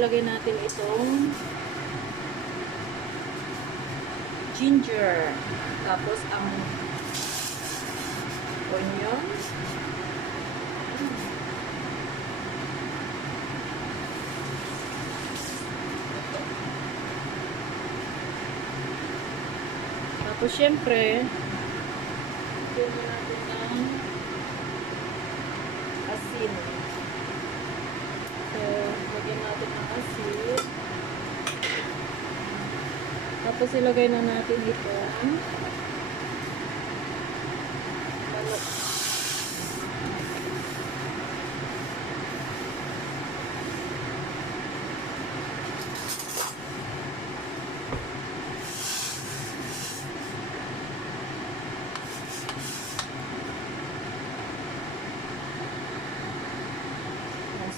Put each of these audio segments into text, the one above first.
ilagay natin itong ginger. Tapos ang onion. Tapos syempre, lagyan natin ng asin. So, lagyan natin ng asin. Tapos ilagay na natin ito. Balot.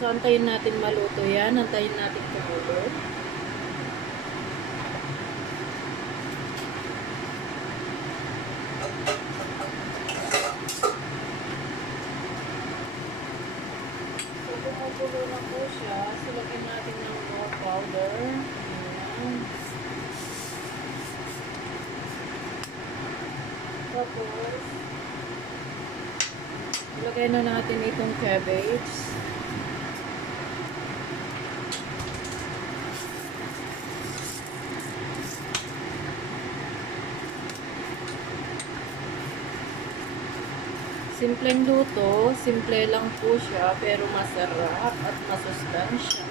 So, antayin natin maluto yan. Antayin natin kumulo. So, kumukulo na po siya. Silagyan natin ng more powder. Ayan. Tapos, ilagay na natin itong cabbage. Simpleng luto, simple lang po siya, pero masarap at masustansya.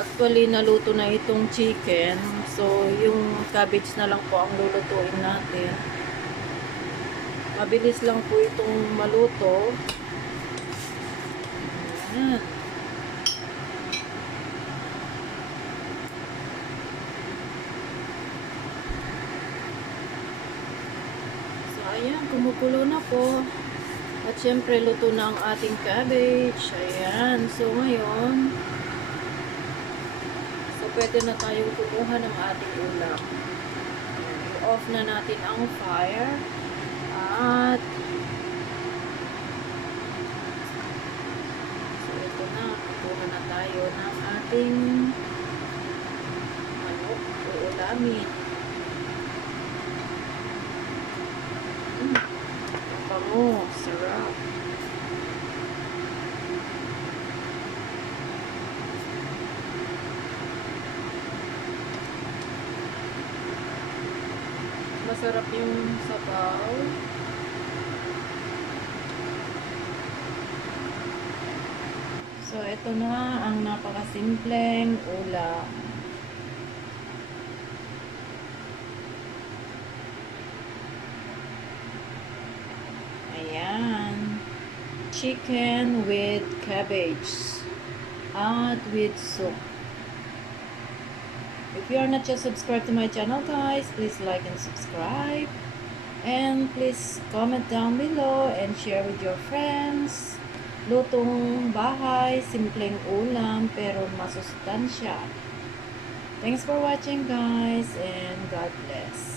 Actually, naluto na itong chicken. So, yung cabbage na lang po ang lulutuin natin. Mabilis lang po itong maluto. Ayan. So, ayan. Kumukulo na po. At syempre, luto na ang ating cabbage. Ayan. So, ngayon, pwede na tayong kumuha ng ating ulam. I-off na natin ang fire. At so ito na, kukuha na tayo ng ating manok o ulamin. Bango, sarap. Masarap yung sabaw. So, ito na ang napakasimpleng ulam. Ayan. Chicken with cabbage at with soup. If you are not yet subscribed to my channel, guys, please like and subscribe. And please comment down below and share with your friends. Lutong bahay, simpleng ulam, pero masustansya. Thanks for watching, guys, and God bless.